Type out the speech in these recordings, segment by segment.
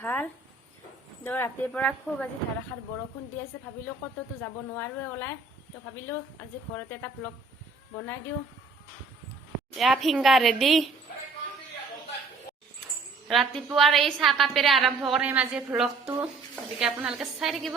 ভাল ৰাতিৰ পৰা খুব আজি ধাৰাসাৰ বৰষুণ দি আছে ভাবিলোঁ ক'ততো যাব নোৱাৰোৱে ওলাই তো ভাবিলোঁ আজি ঘৰতে এটা ব্লগ বনাই দিওঁ এয়া ফিংগাৰ ৰেডি ৰাতিপুৱাৰ এই চাহ কাপেৰে আৰম্ভ কৰিম আজি ব্লগটো গতিকে আপোনালোকে চাই থাকিব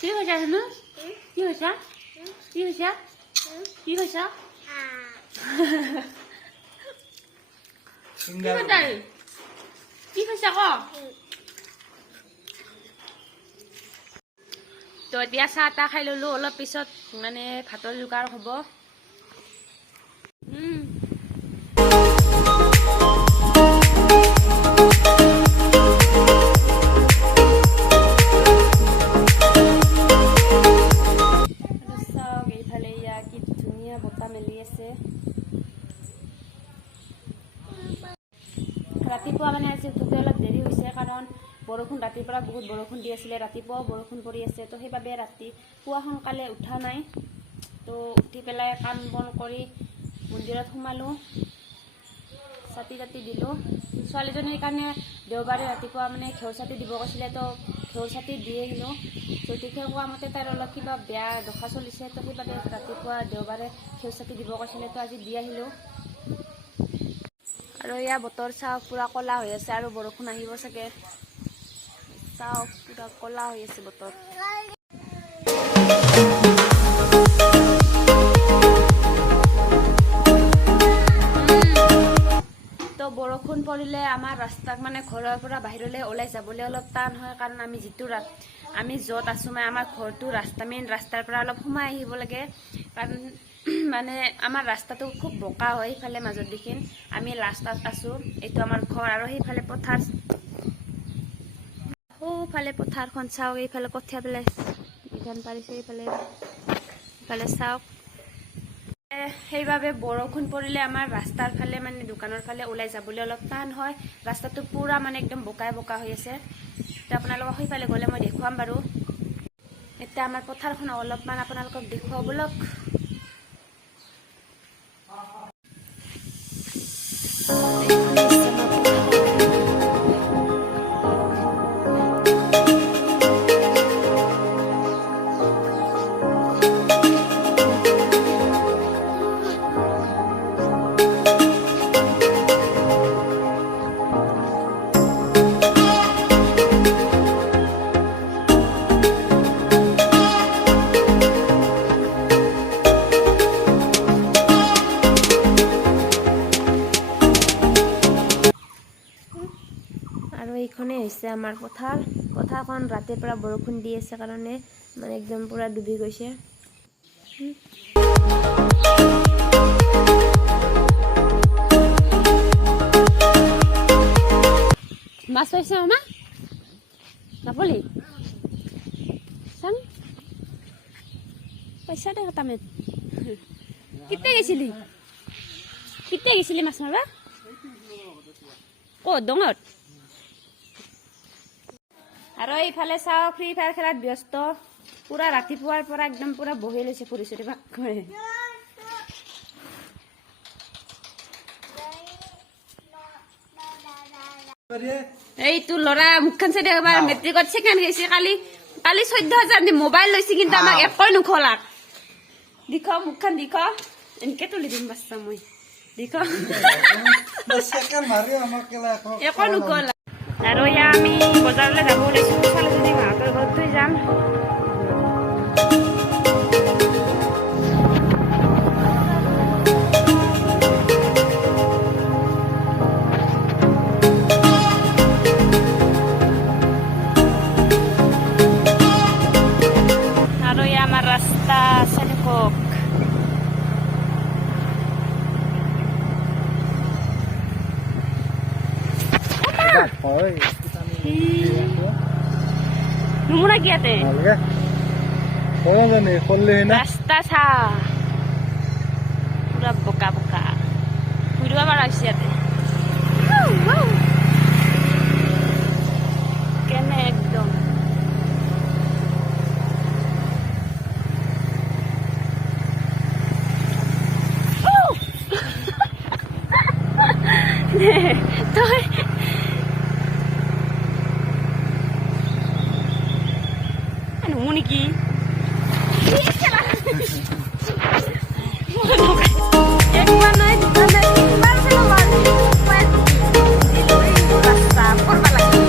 কি হৈছে জানো কি হৈছে কি হৈছে কি হৈছে কি হৈছে ক তো এতিয়া চাহ তাহ খাই ললো অলপ পিছত মানে ভাতৰ যোগাৰ হ'ব ৰাতিপুৱা মানে আজি উঠোতে অলপ দেৰি হৈছে কাৰণ বৰষুণ ৰাতিৰ পৰা বহুত বৰষুণ দি আছিলে ৰাতিপুৱাও বৰষুণ পৰি আছে তো সেইবাবে ৰাতিপুৱা সোনকালে উঠা নাই তো উঠি পেলাই কাম বন কৰি মন্দিৰত সোমালোঁ চাতি তাতি দিলোঁ ছোৱালীজনীৰ কাৰণে দেওবাৰে ৰাতিপুৱা মানে ঘেউৰ চাতি দিব কৈছিলে তো ঘেউৰ চাতি দি আহিলোঁ গতিকে কোৱা মতে তাইৰ অলপ কিবা বেয়া দশা চলিছে তো সেইবাবে ৰাতিপুৱা দেওবাৰে ঘেউৰ চাতি দিব কৈছিলে তো আজি দি আহিলোঁ আৰু এয়া বতৰ চাওক পুৰা ক'লা হৈ আছে আৰু বৰষুণ আহিব চাগে চাওক পুৰা ক'লা হৈ আছে বতৰ তো বৰষুণ পৰিলে আমাৰ ৰাস্তাত মানে ঘৰৰ পৰা বাহিৰলৈ ওলাই যাবলৈ অলপ টান হয় কাৰণ আমি য'ত আছোঁ মানে আমাৰ ঘৰটো মেইন ৰাস্তাৰ পৰা অলপ সোমাই আহিব লাগে কাৰণ মানে আমাৰ ৰাস্তাটো খুব বোকা হয় সেইফালে মাজত দেখিন আমি লাষ্টত আছোঁ এইটো আমাৰ ঘৰ আৰু সেইফালে পথাৰ সোঁফালে পথাৰখন চাওক এইফালে কঠীয়া পেলাই ধান পাৰিছে এইফালে চাওক সেইবাবে বৰষুণ পৰিলে আমাৰ ৰাস্তাৰ ফালে মানে দোকানৰ ফালে ওলাই যাবলৈ অলপ টান হয় ৰাস্তাটো পুৰা মানে একদম বোকা হৈ আছে তো আপোনালোকক সেইফালে গ'লে মই দেখুৱাম বাৰু এতিয়া আমাৰ পথাৰখন অলপমান আপোনালোকক দেখুৱাব বলক এইখনে হৈছে আমাৰ পথাৰখন ৰাতিৰ পৰা বৰষুণ দি আছে কাৰণে মানে একদম পুৰা ডুবি গৈছে মাছ হৈছে না নাপলি চাম পইচা দে তামে কেতিয়া গৈছিলি মাছ মাৰবা ক'ত ডঙত আৰু এইফালে চাওক ফ্ৰী ফায়াৰ খেলাত ব্যস্ত পুৰা ৰাতিপুৱাৰ পৰা একদম পুৰা বহি লৈছে ফুৰিছে এইটো ল'ৰা মুখখন চাই এবাৰ মেট্ৰিকত ছেকেণ্ড গৈছে কালি 14,000 দি মোবাইল লৈছে কিন্তু আমাক একোই নোখোলাক দিখ মুখখন দিখ এনেকে তুলি দিম বাচ্চা মই দিখ একো নোখোলা আৰু এয়া আমি বজাৰলৈ যাব ওলাইছোঁ ছোৱালীজনী মাহঁতৰ ঘৰত থৈ যাম আৰু এয়া আমাৰ ৰাস্তা চালিকক Numura kiate. Alga. Orang ni kholle na. Rasta sa. Pura boka. Video পাৰা হৈছে ইয়াতে কেনে একদম তই মোৰ নেকি একবাৰ নহয় দুবাৰ নহয় তিনিবাৰ ৰাস্তা কৰিব লাগে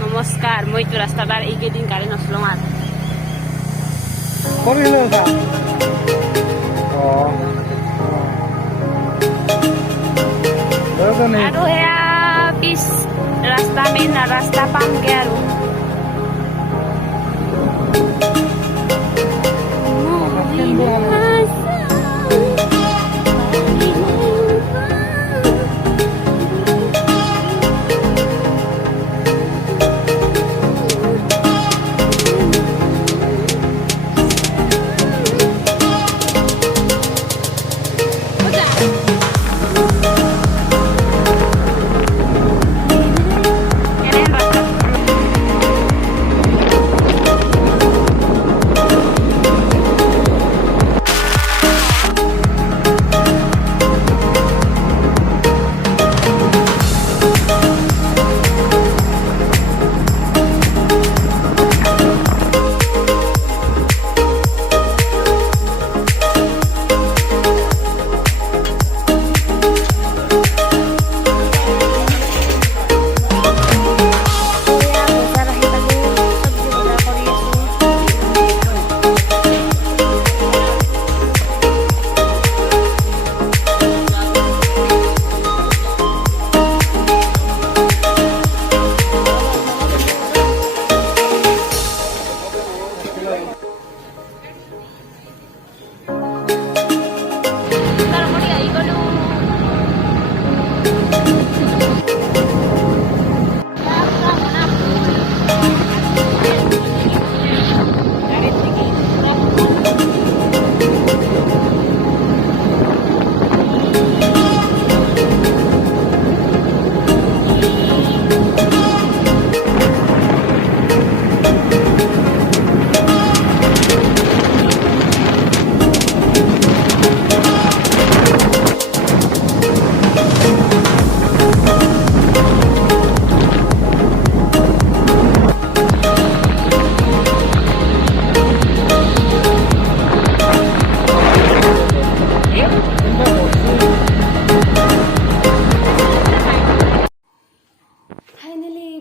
নমস্কাৰ মইতো ৰাস্তাৰ এইকেইদিন গাড়ী নচলাওঁ আৰু কৰিলে যা আৰু সেয়া পিছ ৰাস্তা মেইন ৰাস্তা পামগে আৰু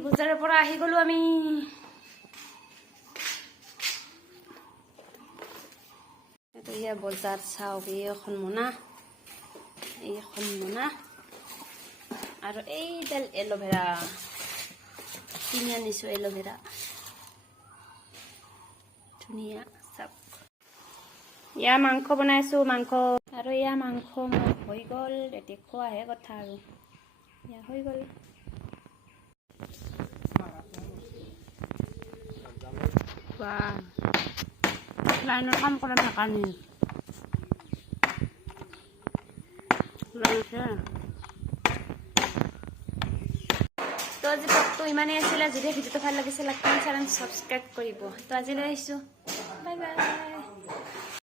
বজাৰৰ পৰা আহি গলো আমি তো ইয়া বজাৰ চাওক এইখন মোনা আৰু এইডাল এল'ভেৰা কিনি আনিছো এল'ভেৰা ধুনীয়া চাওক ইয়া মাংস বনাইছো মাংস আৰু ইয়া মাংস মোৰ হৈ গ'ল এতিয়া খোৱাহে কথা আৰু ইয়া হৈ গ'ল লাইনৰ কাম কৰা নাকানি তো আজি ব্লগটো ইমানেই আছিলে যদি ভিডিঅ'টো ভাল লাগিছে like comment share and subscribe কৰিব তো আজিলৈ আহিছোঁ বাই বাই